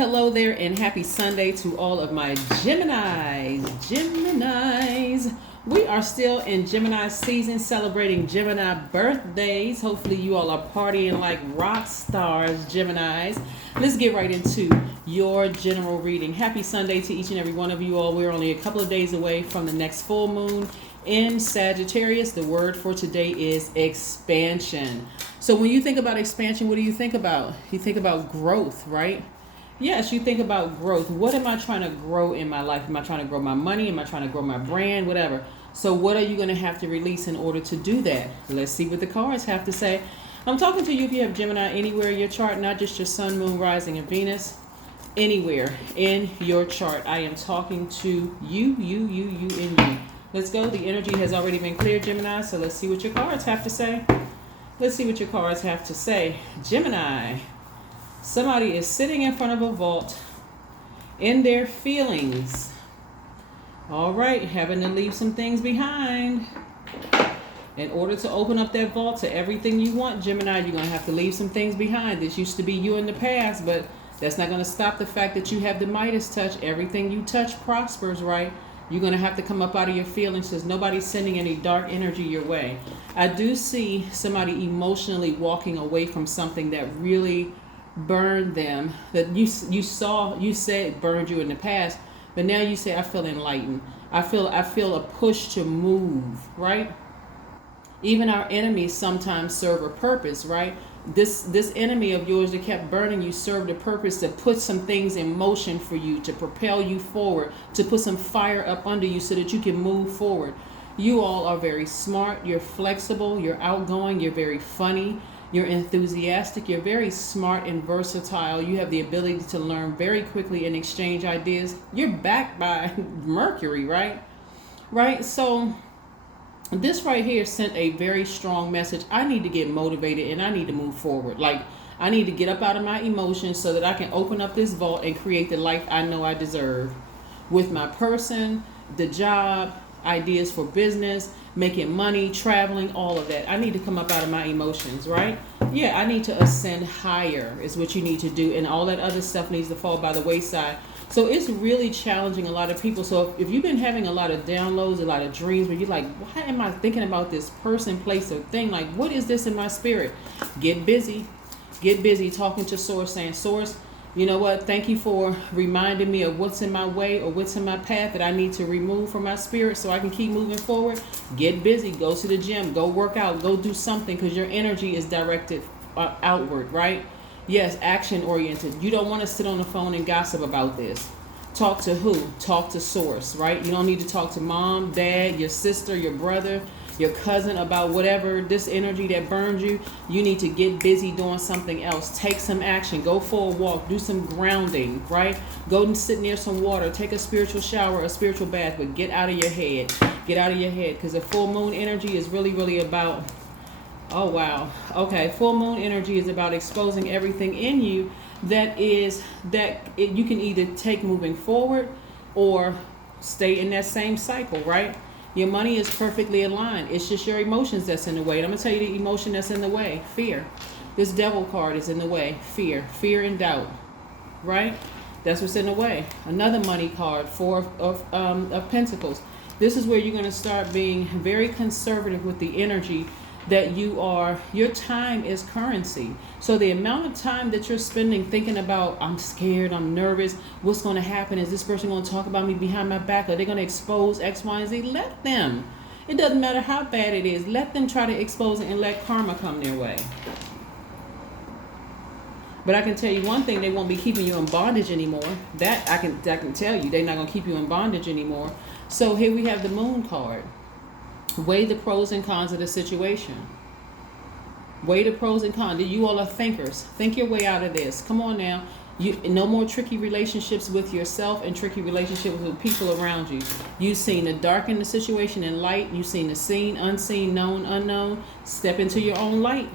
Hello there, and happy Sunday to all of my Geminis. We are still in Gemini season, celebrating Gemini birthdays. Hopefully you all are partying like rock stars, Geminis. Let's get right into your general reading. Happy Sunday to each and every one of you all. We're only a couple of days away from the next full moon in Sagittarius. The word for today is expansion. So when you think about expansion, what do you think about? You think about growth, right? Yes, you think about growth. What am I trying to grow in my life? Am I trying to grow my money? Am I trying to grow my brand? Whatever. So what are you going to have to release in order to do that? Let's see what the cards have to say. I'm talking to you if you have Gemini anywhere in your chart, not just your sun, moon, rising, and Venus. Anywhere in your chart. I am talking to you, and you. Let's go. The energy has already been cleared, Gemini, so let's see what your cards have to say. Let's see what your cards have to say. Gemini. Somebody is sitting in front of a vault in their feelings. All right, having to leave some things behind. In order to open up that vault to everything you want, Gemini, you're going to have to leave some things behind. This used to be you in the past, but that's not going to stop the fact that you have the Midas touch. Everything you touch prospers, right? You're going to have to come up out of your feelings because nobody's sending any dark energy your way. I do see somebody emotionally walking away from something that really burned them, that you said burned you in the past, but now you say, I feel enlightened. I feel a push to move, right? Even our enemies sometimes serve a purpose, right? This enemy of yours that kept burning you served a purpose to put some things in motion for you, to propel you forward, to put some fire up under you so that you can move forward. You all are very smart, you're flexible, you're outgoing, you're very funny, you're enthusiastic, you're very smart and versatile. You have the ability to learn very quickly and exchange ideas. You're backed by Mercury, right? Right? So this right here sent a very strong message. I need to get motivated and I need to move forward. Like, I need to get up out of my emotions so that I can open up this vault and create the life I know I deserve. With my person, the job, ideas for business, making money, traveling, all of that. I need to come up out of my emotions, right? Yeah, I need to ascend higher is what you need to do. And all that other stuff needs to fall by the wayside. So it's really challenging a lot of people. So if you've been having a lot of downloads, a lot of dreams where you're like, why am I thinking about this person, place, or thing? Like, what is this in my spirit? Get busy. Get busy talking to Source, saying, Source, you know what? Thank you for reminding me of what's in my way or what's in my path that I need to remove from my spirit so I can keep moving forward. Get busy. Go to the gym. Go work out. Go do something because your energy is directed outward, right? Yes, action oriented. You don't want to sit on the phone and gossip about this. Talk to who? Talk to Source, right? You don't need to talk to mom, dad, your sister, your brother, your cousin about whatever this energy that burns you. You need to get busy doing something else. Take some action. Go for a walk. Do some grounding, right? Go and sit near some water. Take a spiritual shower, a spiritual bath, but get out of your head. Get out of your head because the full moon energy is really about, oh wow. Okay, full moon energy is about exposing everything in you you can either take moving forward or stay in that same cycle, right? Your money is perfectly aligned. It's just your emotions that's in the way. And I'm going to tell you the emotion that's in the way. Fear. This devil card is in the way. Fear. Fear and doubt. Right? That's what's in the way. Another money card. Four of Pentacles. This is where you're going to start being very conservative with the energy that your time is currency. So the amount of time that you're spending thinking about, I'm scared, I'm nervous, what's going to happen? Is this person going to talk about me behind my back? Are they going to expose X, Y, and Z? Let them. It doesn't matter how bad it is. Let them try to expose it and let karma come their way. But I can tell you one thing, they won't be keeping you in bondage anymore. That I can tell you, they're not going to keep you in bondage anymore. So here we have the moon card. Weigh the pros and cons of the situation. Weigh the pros and cons. You all are thinkers. Think your way out of this. Come on now. No more tricky relationships with yourself and tricky relationships with people around you. You've seen the dark in the situation and light. You've seen the seen, unseen, known, unknown. Step into your own light.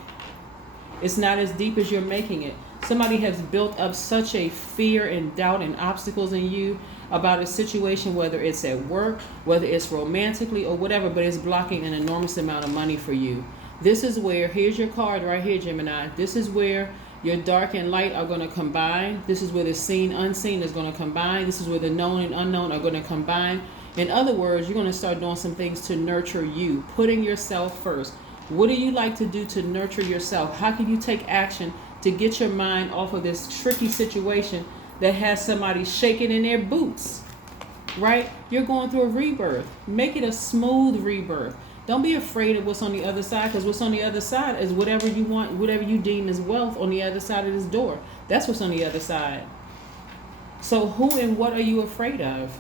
It's not as deep as you're making it. Somebody has built up such a fear and doubt and obstacles in you about a situation, whether it's at work, whether it's romantically or whatever, but it's blocking an enormous amount of money for you. This is where, here's your card right here, Gemini. This is where Your dark and light are going to combine. This is where the seen, unseen is going to combine. This is where the known and unknown are going to combine. In other words, you're going to start doing some things to nurture you, putting yourself first. What do you like to do to nurture yourself? How can you take action to get your mind off of this tricky situation that has somebody shaking in their boots, right? You're going through a rebirth. Make it a smooth rebirth. Don't be afraid of what's on the other side, because what's on the other side is whatever you want, whatever you deem as wealth on the other side of this door. That's what's on the other side. So who and what are you afraid of?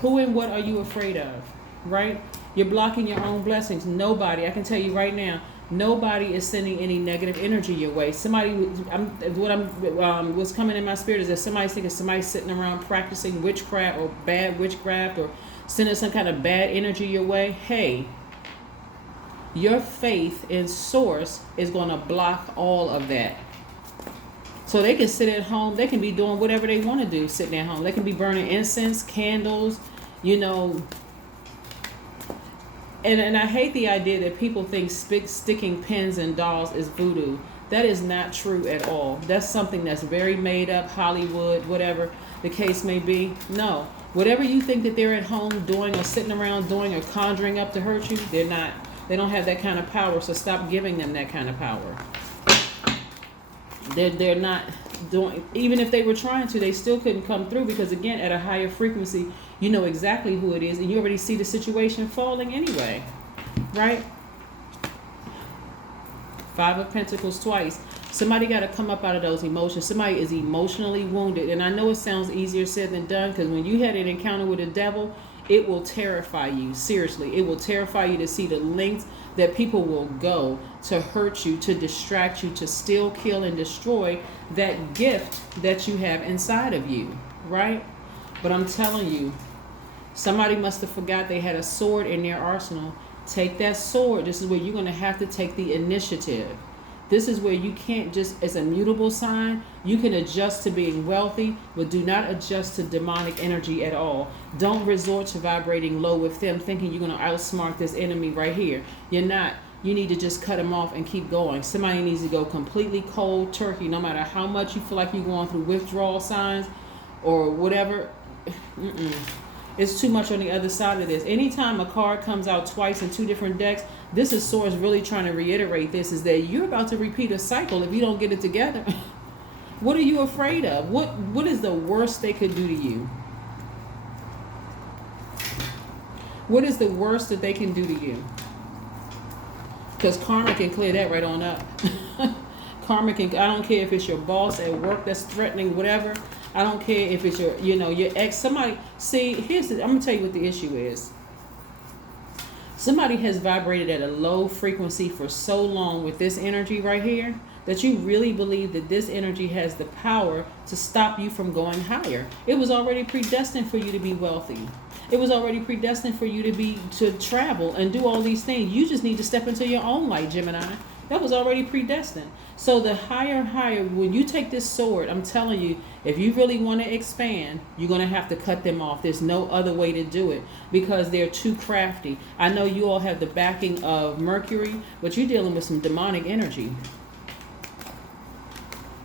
Who and what are you afraid of, right? You're blocking your own blessings. Nobody, I can tell you right now, nobody is sending any negative energy your way. Somebody, what's coming in my spirit is that somebody's thinking somebody's sitting around practicing witchcraft or bad witchcraft or sending some kind of bad energy your way. Hey, your faith in source is going to block all of that. So they can sit at home. They can be doing whatever they want to do sitting at home. They can be burning incense, candles, you know. And I hate the idea that people think sticking pins and dolls is voodoo. That is not true at all. That's something that's very made up, Hollywood, whatever the case may be. No. Whatever you think that they're at home doing or sitting around doing or conjuring up to hurt you, they're not. They don't have that kind of power, so stop giving them that kind of power. They're not doing, even if they were trying to, they still couldn't come through, because again, at a higher frequency, you know exactly who it is and you already see the situation falling anyway, right? 5 of Pentacles twice. Somebody got to come up out of those emotions. Somebody is emotionally wounded. And I know it sounds easier said than done, because when you had an encounter with the devil, it will terrify you. Seriously, it will terrify you to see the lengths that people will go to hurt you, to distract you, to steal, kill, and destroy that gift that you have inside of you, right? But I'm telling you, somebody must have forgot they had a sword in their arsenal. Take that sword. This is where you're going to have to take the initiative. This is where you can't just, as a mutable sign, you can adjust to being wealthy, but do not adjust to demonic energy at all. Don't resort to vibrating low with them, thinking you're going to outsmart this enemy right here. You're not. You need to just cut them off and keep going. Somebody needs to go completely cold turkey, no matter how much you feel like you're going through withdrawal signs or whatever. It's too much on the other side of this. Anytime a card comes out twice in 2 different decks, this is Source really trying to reiterate this, is that you're about to repeat a cycle if you don't get it together. What are you afraid of? What is the worst they could do to you? What is the worst that they can do to you? Because karma can clear that right on up. Karma can, I don't care if it's your boss at work that's threatening, whatever. I don't care if it's your, your ex, somebody. See, I'm going to tell you what the issue is. Somebody has vibrated at a low frequency for so long with this energy right here that you really believe that this energy has the power to stop you from going higher. It was already predestined for you to be wealthy. It was already predestined for you to travel and do all these things. You just need to step into your own light, Gemini. That was already predestined. So the higher, when you take this sword, I'm telling you, if you really want to expand, you're going to have to cut them off. There's no other way to do it, because they're too crafty. I know you all have the backing of Mercury, but you're dealing with some demonic energy.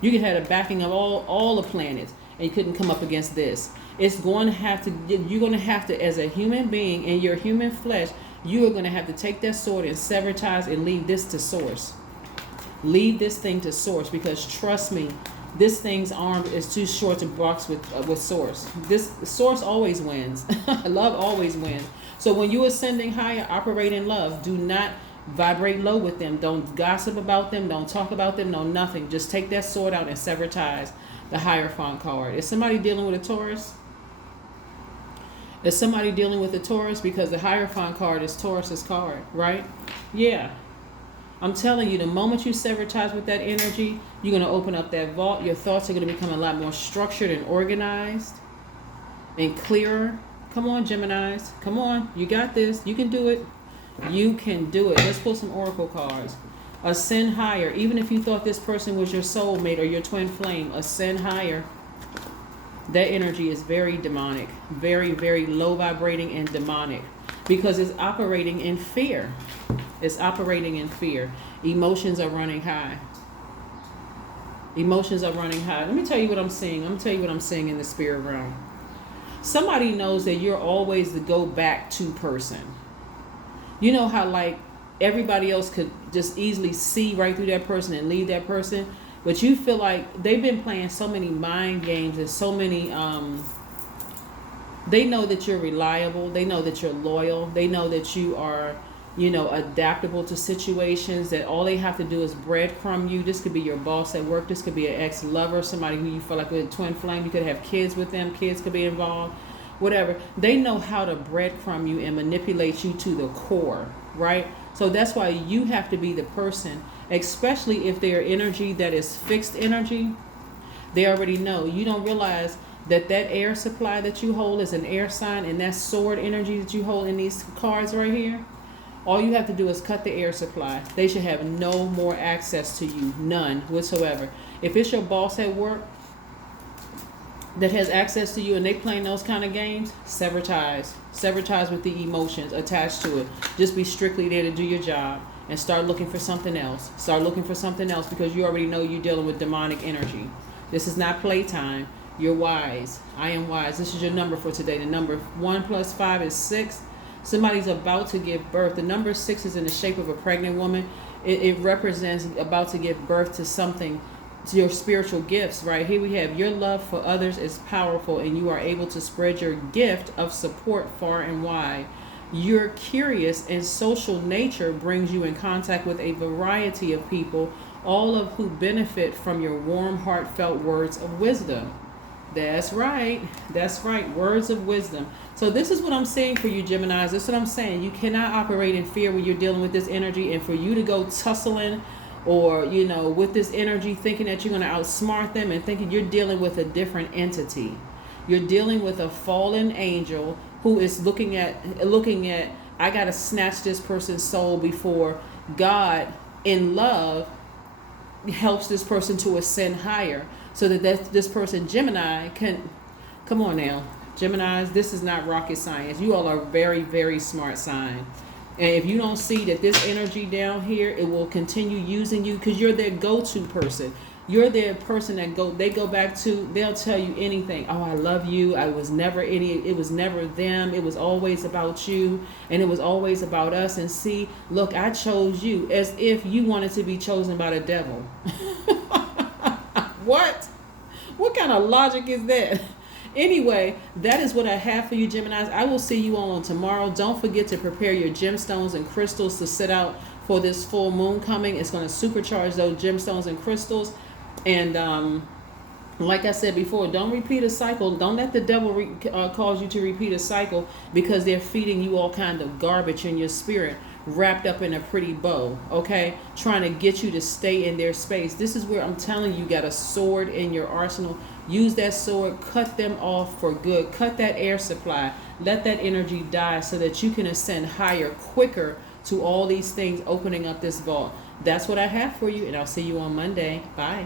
You can have the backing of all the planets, and you couldn't come up against this. It's going to have to, you're going to have to, as a human being in your human flesh, you are going to have to take that sword and sever ties and leave this to Source. Leave this thing to Source, because trust me, this thing's arm is too short to box with Source. This Source always wins. Love always wins. So when you are ascending higher, operate in love. Do not vibrate low with them. Don't gossip about them. Don't talk about them. No, nothing. Just take that sword out and sever ties. The Hierophant card. Is somebody dealing with a Taurus? Is somebody dealing with a Taurus? Because the Hierophant card is Taurus's card, right? Yeah. I'm telling you, the moment you sever ties with that energy, you're going to open up that vault. Your thoughts are going to become a lot more structured and organized and clearer. Come on, Geminis. Come on. You got this. You can do it. You can do it. Let's pull some oracle cards. Ascend higher. Even if you thought this person was your soulmate or your twin flame, ascend higher. That energy is very demonic. Very, very low vibrating and demonic. Because it's operating in fear. It's operating in fear. Emotions are running high. Emotions are running high. Let me tell you what I'm seeing. I'm going to tell you what I'm seeing in the spirit realm. Somebody knows that you're always the go back to person. You know how like everybody else could just easily see right through that person and leave that person, but you feel like they've been playing so many mind games and so many they know that you're reliable, they know that you're loyal, they know that you are, you know, adaptable to situations, that all they have to do is breadcrumb you. This could be your boss at work, this could be an ex-lover, somebody who you feel like with a twin flame, you could have kids with them, kids could be involved, whatever. They know how to breadcrumb you and manipulate you to the core, right? So that's why you have to be the person, especially if they're energy that is fixed energy. They already know. You don't realize that that air supply that you hold is an air sign, and that sword energy that you hold in these cards right here. All you have to do is cut the air supply. They should have no more access to you, none whatsoever. If it's your boss at work that has access to you and they playing those kind of games, sever ties. Sever ties with the emotions attached to it. Just be strictly there to do your job and start looking for something else. Start looking for something else because you already know you're dealing with demonic energy. This is not playtime. You're wise. I am wise. This is your number for today. The number 1 + 5 is 6. Somebody's about to give birth. The number 6 is in the shape of a pregnant woman. It represents about to give birth to something, to your spiritual gifts, right? Here we have your love for others is powerful, and you are able to spread your gift of support far and wide. Your curious and social nature brings you in contact with a variety of people, all of who benefit from your warm, heartfelt words of wisdom. That's right. That's right. Words of wisdom. So this is what I'm saying for you, Geminis. This is what I'm saying. You cannot operate in fear when you're dealing with this energy, and for you to go tussling or, you know, with this energy, thinking that you're going to outsmart them and thinking you're dealing with a different entity. You're dealing with a fallen angel who is looking at, I got to snatch this person's soul before God in love helps this person to ascend higher, so that this person, Gemini, can, come on now, Geminis, this is not rocket science. You all are very, very smart sign. And if you don't see that this energy down here, it will continue using you because you're their go-to person. You're their person that they go back to. They'll tell you anything. Oh, I love you. It was never them. It was always about you. And it was always about us. And see, look, I chose you, as if you wanted to be chosen by the devil. What kind of logic is that? Anyway, that is what I have for you, Geminis. I will see you all on tomorrow. Don't forget to prepare your gemstones and crystals to set out for this full moon coming. It's going to supercharge those gemstones and crystals. And like I said before, don't repeat a cycle. Don't let the devil cause you to repeat a cycle, because they're feeding you all kind of garbage in your spirit, wrapped up in a pretty bow, okay? Trying to get you to stay in their space. This is where I'm telling you, got a sword in your arsenal. Use that sword, cut them off for good. Cut that air supply. Let that energy die so that you can ascend higher, quicker to all these things, opening up this vault. That's what I have for you, and I'll see you on Monday. Bye.